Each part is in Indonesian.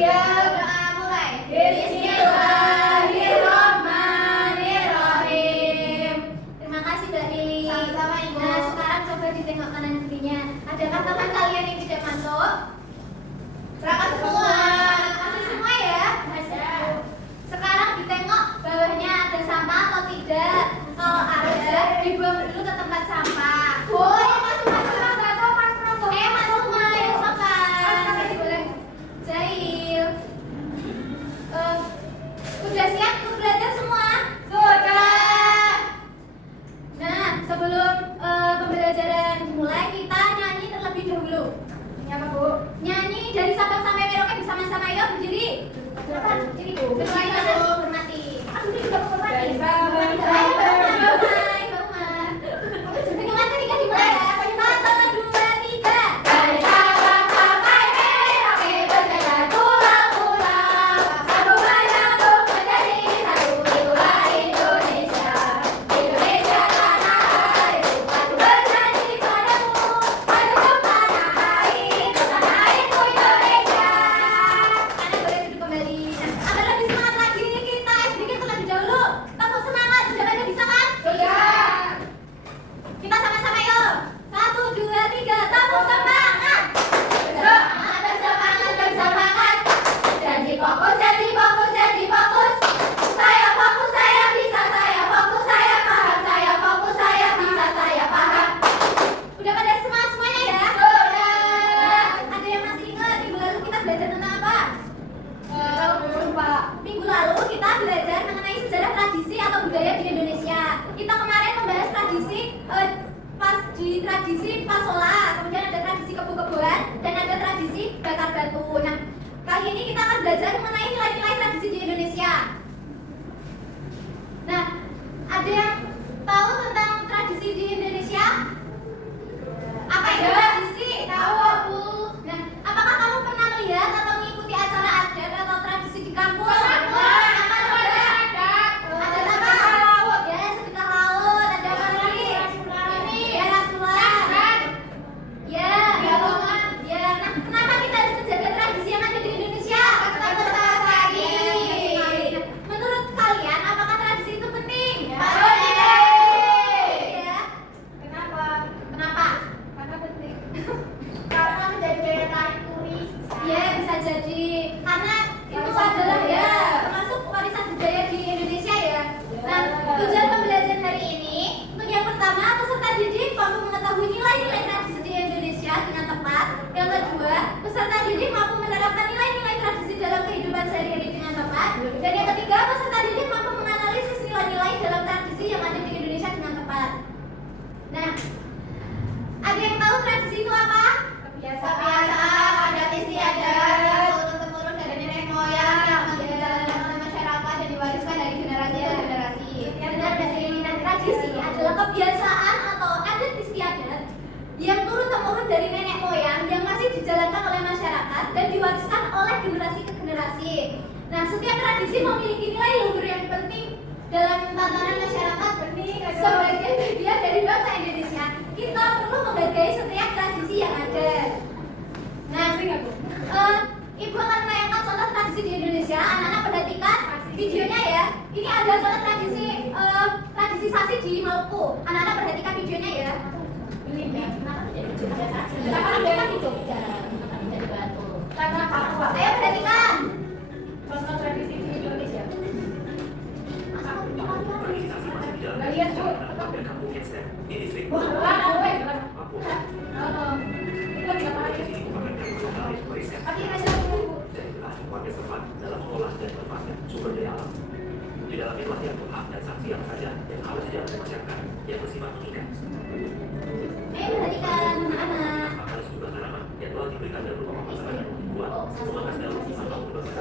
Iya, doa mulai. Bismillahirrahmanirrahim. Terima kasih Mbak Lili. Sama-sama, Ibu. Nah, sekarang coba ditengok kanan kirinya. Adakah teman kalian yang tidak masuk? Berangkat semua. Masih semua ya? Ada. Sekarang ditengok bawahnya ada sampah atau tidak. Kalau ada, dibuang dulu ke tempat sampah. Boy, masuk masuk. Masuk semua yang sopan. Jadi boleh jahil. Udah siap untuk belajar semua? Sudah. Nah, sebelum pembelajaran dimulai, kita nyanyi terlebih dahulu. Ini apa, Bu? Nyanyi dari Sabang sampai Merauke bersama-sama, yuk berdiri. Silakan. Berdiri, Bu. Berdiri dan hormati. Aku juga menghormati. Ayo, Bang Mai, Bang Mai. Dengan ketiga dimulai ya. 1, 2, 3. Dari Sabang sampai Merauke berjalan pulang-pulang. Satu menyambung menjadi satu, itulah Indonesia. Indonesia tanah airku, aku berjanji padamu, maju ke tanah airku Indonesia. Anda boleh duduk kembali. Nah, agar lebih semangat lagi, kita sedikit terlebih dahulu. Tepuk semangat, sudah pada bisa kan? Sudah. Kita sama-sama yuk. 1, 2, 3, tepuk semangat. Bersemangat, bersemangat. Janji fokus, janji fokus, janji fokus. Saya fokus, saya bisa, saya fokus, saya paham, saya fokus, saya bisa, saya paham. Udah pada semangat semuanya ya? Sudah. Ada yang masih ingat minggu lalu kita belajar tentang apa? Lupa. Minggu lalu kita belajar mengenai sejarah tradisi atau budaya di Indonesia. Kita kemarin membahas tradisi tradisi pasola, kemudian ada tradisi kebo-keboan dan ada tradisi bakar batu. Nah, kali ini kita akan belajar mengenai nilai-nilai tradisi di Indonesia. Nah, ada yang tahu tentang tradisi di Indonesia? Apa itu Ada. tradisi? Tahu, Bu. Nah, apakah kamu pernah melihat atau mengikuti acara adat atau tradisi di kampung? Pernah. Apa coba? Ada apa? Ya, sekitar laut. Ada apa lagi? Ini. Ya, rasulan. Ya. Dialongan. Ya. Nah, kenapa kita harus menjaga tradisi yang ada di Indonesia? Tetap lestari. Nah, menurut kalian, apakah tradisi itu penting? Penting. Ya. Kenapa? Kenapa? Karena penting. Karena menjadi daya tarik turis. Ya, bisa jadi karena itu adalah ya termasuk warisan budaya di Indonesia ya. Nah, tujuan pembelajaran hari ini untuk yang pertama, peserta didik mampu mengetahui nilai-nilai tradisi di Indonesia dengan tepat. Yang kedua, peserta didik mampu menerapkan nilai-nilai tradisi dalam kehidupan sehari-hari dengan tepat. Dan yang ketiga, peserta didik mampu menganalisis nilai-nilai dalam tradisi yang ada di Indonesia dengan tepat. Nah, ada yang tahu tradisi itu apa? Kebiasaan adat istiadat yang turun-temurun dari nenek moyang yang masih dijalankan oleh masyarakat dan diwariskan dari generasi ke generasi. Benar, dan tradisi adalah kebiasaan atau adat istiadat yang turun-temurun dari nenek moyang yang masih dijalankan oleh masyarakat dan diwariskan oleh generasi ke generasi. Nah, setiap tradisi memiliki nilai luhur yang penting dalam tatanan masyarakat sebagai bagian dari bangsa Indonesia. Kita perlu menghargai setiap tradisi yang ada. Nah, Ibu akan menayangkan contoh tradisi di Indonesia. Anak-anak perhatikan videonya ya. Ini ada contoh tradisi tradisi sasi di Maluku. Anak-anak perhatikan videonya ya. Karena Papua. Ayo perhatikan. Contoh tradisi di Indonesia. Lihat Bu. Dalam olah dan memanfaatkan sumber daya alam. Di dalam itulah yang berhak dan sanksi yang saja yang harus dijalani masyarakat yang bersifat mengikat. Ayo perhatikan anak-anak. Maka sejumlah tanaman yang telah diberikan dan berupa pemasangan yang dibuat memakas daun atau berbahasa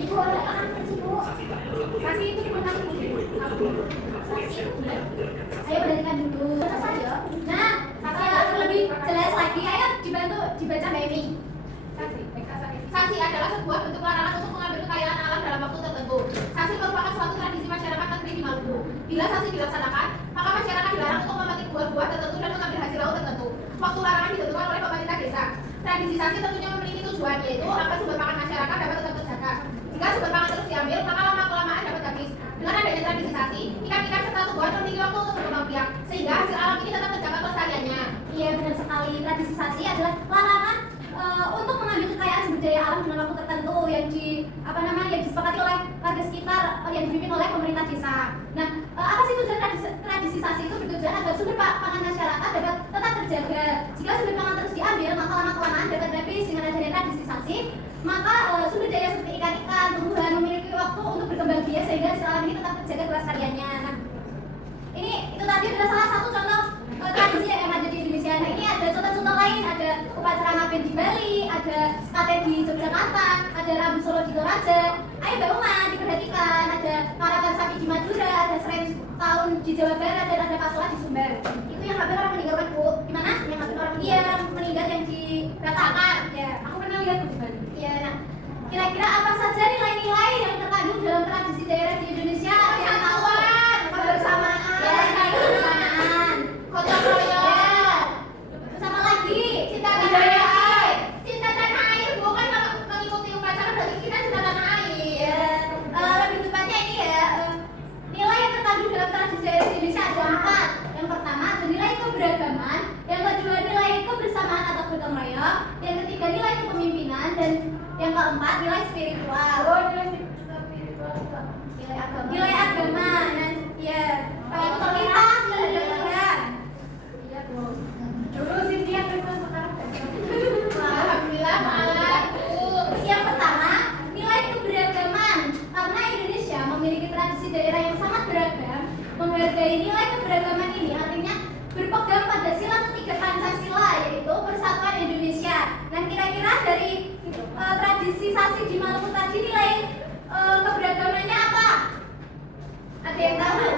Ibu ada anak kecil Bu. saksi tak hanya dalam Sasi itu bukan Ayo perhatikan dulu. Nah, lebih jelas lagi, ayo dibaca Mbak Emi. Saksi adalah sebuah bentuk larangan untuk mengambil kekayaan alam dalam waktu tertentu. Saksi merupakan suatu tradisi masyarakat negeri di Maluku. Bila saksi dilaksanakan, maka masyarakat dilarang untuk memetik buah-buah tertentu dan mengambil hasil laut tertentu. Waktu larangan ditentukan oleh pemerintah desa. Tradisisasi tentunya memiliki tujuan, yaitu agar sumber pangan masyarakat dapat tetap terjaga. Jika sumber pangan terus diambil, maka lama-kelamaan dapat habis. Dengan adanya tradisisasi, ikan-ikan serta tumbuhan memiliki waktu untuk berkembang biak, sehingga hasil alam ini tetap terjaga kelestariannya. Iya benar sekali. Tradisisasi adalah larangan untuk mengambil kekayaan sumber daya alam dengan waktu tertentu yang disepakati oleh warga sekitar yang dipimpin oleh pemerintah desa. Nah, apa sih tujuan tradisisasi itu? Bertujuan agar sumber pangan masyarakat dapat tetap terjaga. Jika sumber pangan terus diambil, maka lama-kelamaan dapat habis. Dengan adanya tradisisasi, maka sumber daya seperti ikan-ikan, tumbuhan memiliki waktu untuk berkembang biak sehingga hasil alam ini tetap terjaga kelestariannya. Nah, itu tadi adalah salah satu contoh tradisi yang ada di Indonesia. Nah, ini ada contoh-contoh lain, ada upacara ngaben di Bali, ada sate di Yogyakarta, ada Rabu Solo di Toraja. Ayo Mbak Uma diperhatikan, ada karapan sapi di Madura, ada Seren tahun di Jawa Barat, dan ada Pasola di Sumber. Itu yang hampir orang meninggal kan Bu? Gimana? Yang hampir orang meninggal yang di Batakar. Ya, aku pernah lihat Bu di Bali. Iya, nah kira-kira apa saja nilai-nilai yang terkandung dalam tradisi daerah di Indonesia? Yang tahu? Kebersamaan, Kebersamaan, gotong royong, sama lagi cinta tanah air. Cinta tanah air bukan kalau mengikuti upacara berarti kita cinta tanah air. lebih tepatnya ini ya, nilai yang terkandung dalam tradisi daerah di Indonesia ada 4. Yang pertama ada nilai keberagaman, yang kedua nilai kebersamaan atau gotong royong, yang ketiga nilai kepemimpinan, dan yang keempat nilai spiritual. Nilai agama. Nah, ya, kita sederhana. Dulu Cynthia Kristen sekarang. Alhamdulillah malah. Yang pertama, nilai keberagaman. Karena Indonesia memiliki tradisi daerah yang sangat beragam, menghargai nilai keberagaman ini artinya berpegang pada sila ketiga Pancasila, yaitu Persatuan Indonesia. Nah, kira-kira dari tradisisasi di Maluku tadi nilai keberagamannya apa? Ada yang tahu?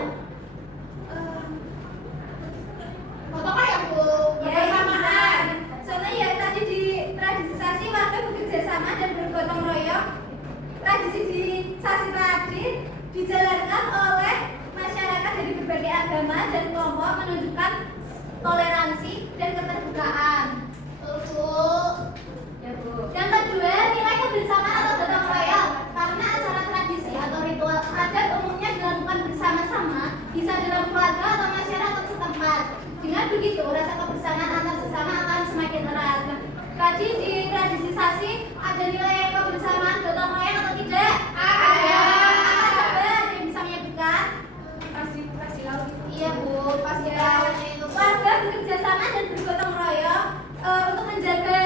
Gotong royong Bu. Kebersamaan. Soalnya ya tadi di tradisisasi warga bekerja sama dan bergotong royong. Tradisi di sasi tadi dijalankan oleh masyarakat dari berbagai agama dan kelompok menunjukkan toleransi dan keterbukaan. Ya Bu. Yang kedua, nilai kebersamaan atau gotong royong. Karena acara tradisi atau ritual adat umumnya dilakukan bersama-sama, bisa dalam keluarga atau masyarakat setempat. Dengan begitu, rasa kebersamaan antar sesama akan semakin erat. Nah, tadi di tradisisasi ada nilai kebersamaan gotong royong atau tidak? Ada. Apa coba ada yang bisa menyebutkan? Pasti laut. Iya Bu, pasti Ya, tahu. Warga bekerja sama dan bergotong royong untuk menjaga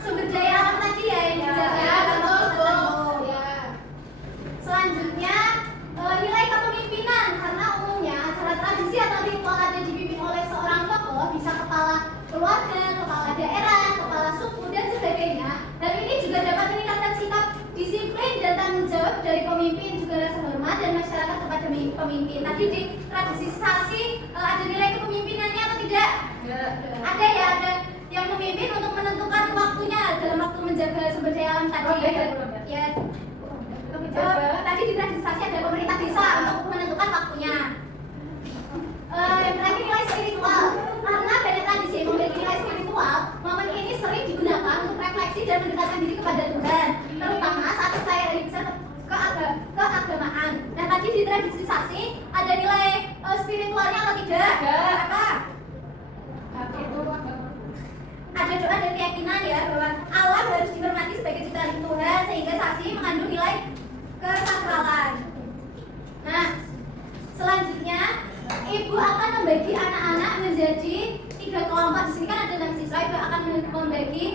sumber daya alam tadi ya yang dijaga Ya, dalam betul waktu Bu. tertentu. Ya. Selanjutnya nilai kepemimpinan, karena umumnya acara tradisi atau ritual ada dipimpin oleh seorang tokoh, bisa kepala keluarga, kepala daerah, kepala suku dan sebagainya. Dan ini juga dapat meningkatkan sikap disiplin dan tanggung jawab dari pemimpin, juga rasa hormat dan masyarakat kepada pemimpin. Tadi di tradisisasi ada nilai kepemimpinannya atau tidak? Ada ya, ada yang memimpin untuk menentukan waktunya dalam waktu menjaga sumber daya alam tadi. Ya. Tadi di tradisisasi ada pemerintah desa untuk menentukan waktunya. Yang terakhir nilai spiritual, karena banyak tradisi yang memiliki nilai spiritual, momen ini sering digunakan untuk refleksi dan mendekatkan diri kepada Tuhan, terutama saat percaya diri besar keagamaan. Nah, tadi di tradisisasi ada nilai spiritualnya atau tidak? Apa? Ada doa dan keyakinan ya bahwa alam harus dihormati sebagai ciptaan Tuhan, sehingga sasi mengandung nilai kesakralan. Nah, selanjutnya ibu akan membagi anak-anak menjadi 3 kelompok. Di sini kan ada 6 siswa, ibu akan membagi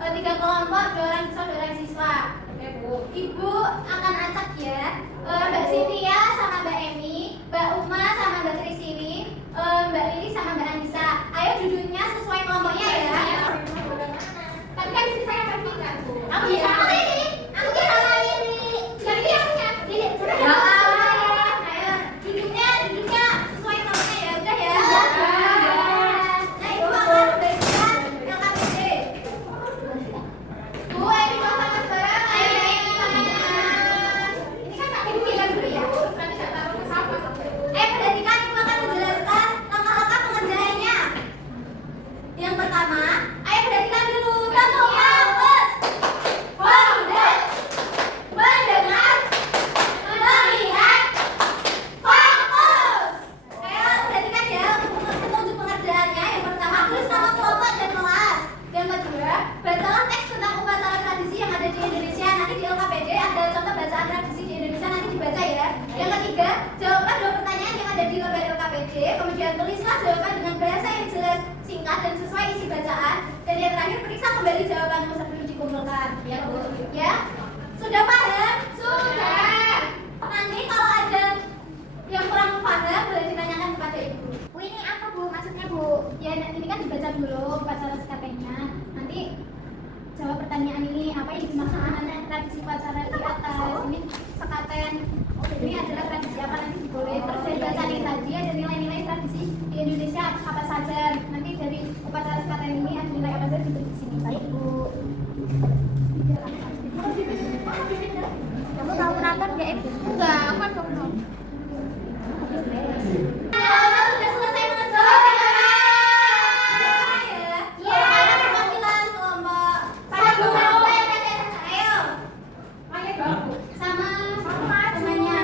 3 kelompok, 2 orang siswa, 2 orang siswa. Ibu akan acak ya, Mbak Cynthia sama Mbak Emi, Mbak Uma sama Mbak Trisini, Mbak Lili sama Mbak Anissa. Ayo duduknya sesuai kelompoknya ya. Tapi kan di sini saya perhatikan Bu. Aku bisa sama ini. Aku bisa sama ini. Jadi dia punya. Ya Allah. Ayo duduknya sesuai kelompoknya ya. Udah ya. Nah, ibu akan bagikan LKPD. Bu, ini mau sama sekarang. Ayo, Ayo. ini kan tak ibu bilang dulu ya. Nanti saya taruh ke sampah. Perhatikan, ibu akan menjelaskan langkah-langkah pengerjaannya. Yang pertama, ayo perhatikan dulu. Tentukan kemudian tulislah jawaban dengan bahasa yang jelas, singkat dan sesuai isi bacaan. Dan yang terakhir periksa kembali jawabanmu sebelum dikumpulkan. Ya, sudah paham? Sudah. Nanti kalau ada yang kurang paham boleh ditanyakan kepada ibu. Bu, ini apa Bu? Maksudnya Bu? Ya, ini kan dibaca dulu upacara sekatenya. Nanti jawab pertanyaan ini, apa yang dimaksud dengan tradisi upacara di atas. Ini sekaten. Ini adalah tradisi apa, nanti boleh. Terus dari bacaan ini tadi ada nilai-nilai tradisi di Indonesia apa saja. Nanti dari upacara sekaten ini ada nilai apa saja di sini. Baik Bu. Kamu tahu menonton nggak Ibu? Enggak, aku kan kamu tahu. Sudah selesai mengerjakan ya? Sekarang perwakilan kelompok 1 sampai ayo Ayo dong, Bu. sama temannya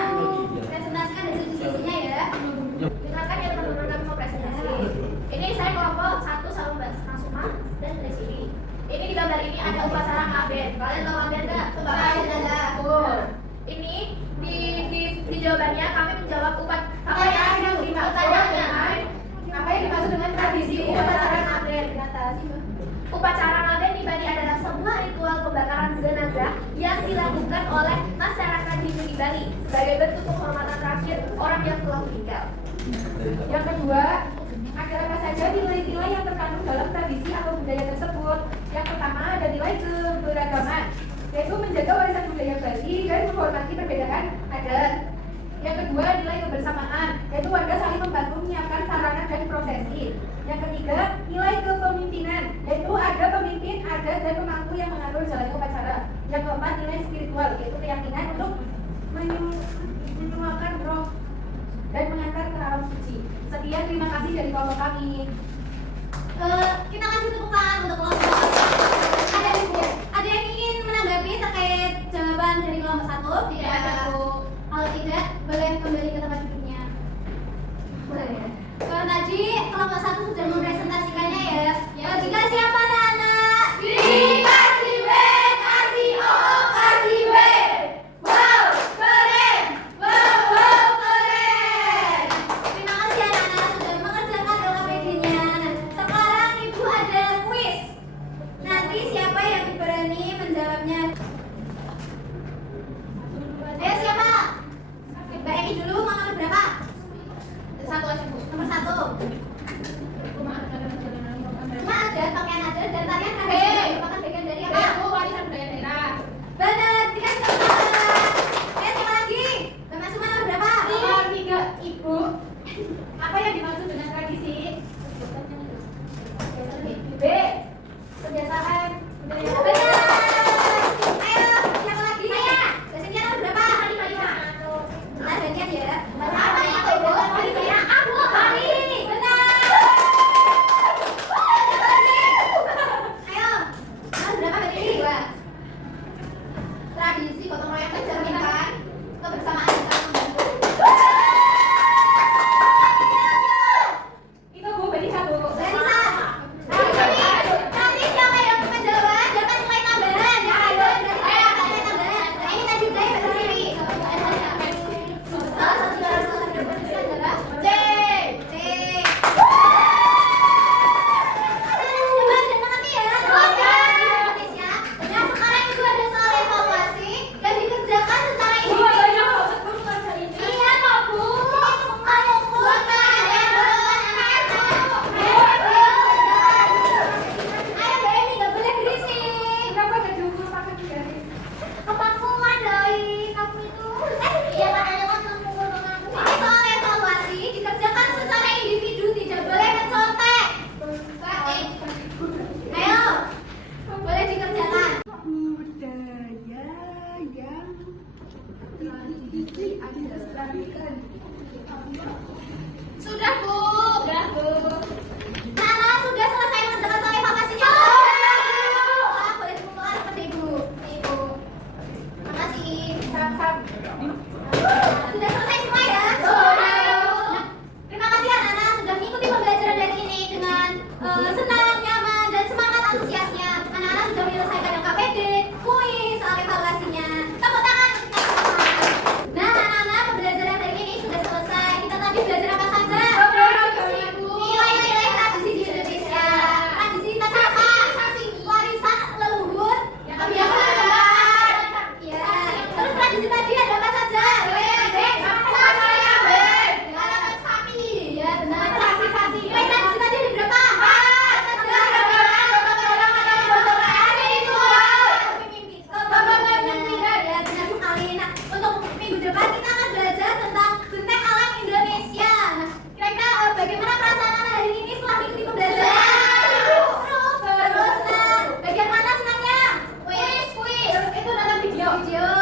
presentasikan hasil diskusinya ya. Dengarkan ya teman-teman, kami mau presentasi. Ini saya kelompok 1 sama Mbak Masuma dan dari sini. Ini di gambar ini ada upacara ngaben. Kalian tahu ngaben nggak? Ini di jawabannya kami menjawab apa yang dimaksud dengan tradisi upacara ngaben. Upacara ngaben di Bali adalah sebuah ritual pembakaran jenazah yang dilakukan oleh masyarakat di Bali sebagai bentuk penghormatan terakhir orang yang telah meninggal. Yang kedua, ada apa saja nilai-nilai yang terkandung dalam tradisi atau budaya tersebut. Yang pertama ada nilai keberagaman, yaitu menjaga warisan budaya Bali dan menghormati perbedaan adat. Yang kedua, nilai kebersamaan, yaitu warga saling membantu menyiapkan sarana dan prosesi. Yang ketiga, nilai kepemimpinan, yaitu ada pemimpin, adat, dan pemangku yang mengatur jalannya upacara. Yang keempat, nilai spiritual, yaitu keyakinan untuk menyuarakan roh dan mengantar ke alam suci. Sekian, terima kasih dari kelompok kami. Kita kasih tepuk tangan untuk kelompok. Ada yang ingin menanggapi terkait jawaban dari kelompok 1? Tidak ada, Bu. Kalau tidak, boleh kembali ke tempat duduknya. Boleh ya. Kalau tadi kelompok 1 sudah mempresentasikannya ya. Jika siapa anak-anak? Kasih W, kasih O, kasih W. Wow, keren. Wow, Keren. Terima kasih anak-anak sudah mengerjakan LKPD-nya. Nah, sekarang ibu ada kuis. Nanti siapa yang berani menjawabnya? Ayo siapa? Mbak Emi dulu, mau nomor berapa? Satu aja, Bu. Nomor 1. Cuma ada pakaian adat dan tarian B. tradisional merupakan bagian dari apa? Bu, warisan budaya daerah. Benar, dikasih tepuk tangan. Ayo siapa lagi? Mbak Masuma nomor berapa? Nomor 3, Ibu. Apa yang dimaksud dengan tradisi? B. Kebiasaan budaya. Benar. Ayo, siapa lagi? Saya. Biasanya nomor berapa? 5. Nah, gantian ya. Apa itu, Bu? Aku hari. Benar. Ayo. Nomor berapa tadi? 2. Tradisi gotong royong mencerminkan kebersamaan antar membantu. Itu Bu, beri 1. Larissa. Nanti siapa yang menjawab dapat nilai tambahan. Ya, ada nilai tambahan. Nah, ini tadi saya berdiri. Salah satu dari adalah C. C. Coba dan mengerti ya. Indonesia. Nah, sekarang itu ada soal evaluasi dan dikerjakan secara individu. Iya, Pak Bu. Kamu kuota Ayo, Mbak Emi, nggak boleh berisik. Kenapa gak diukur pakai garis? Kepangkuan doi, kamu itu. Iya, makanya kan kamu ngomong aku. Ini soal evaluasi dikerjakan secara individu, tidak boleh mencontek. Ayo, boleh dikerjakan. Budaya yang dimiliki ada lestarikan. Sudah, Bu. Sudah, Bu. Nana sudah selesai mengerjakan soal evaluasinya. Boleh dikumpulkan seperti ibu. Ibu. Makasih. Sam-sam. Sudah selesai semua ya? Sudah. Terima kasih anak-anak sudah mengikuti pembelajaran dari ini dengan senang, nyaman, dan semangat antusiasnya. Anak-anak sudah menyelesaikan LKPD, kuis, soal evaluasinya. Tepuk tangan untuk kita semua. Nah, anak-anak pembelajaran dari ini sudah selesai. Kita tadi sekali. Nah, untuk minggu depan kita akan belajar tentang benteng alam Indonesia. Nah, kira-kira bagaimana perasaan anak hari ini setelah mengikuti pembelajaran? Seru. Terus, nah, bagian mana senangnya? Kuis. Itu nonton video.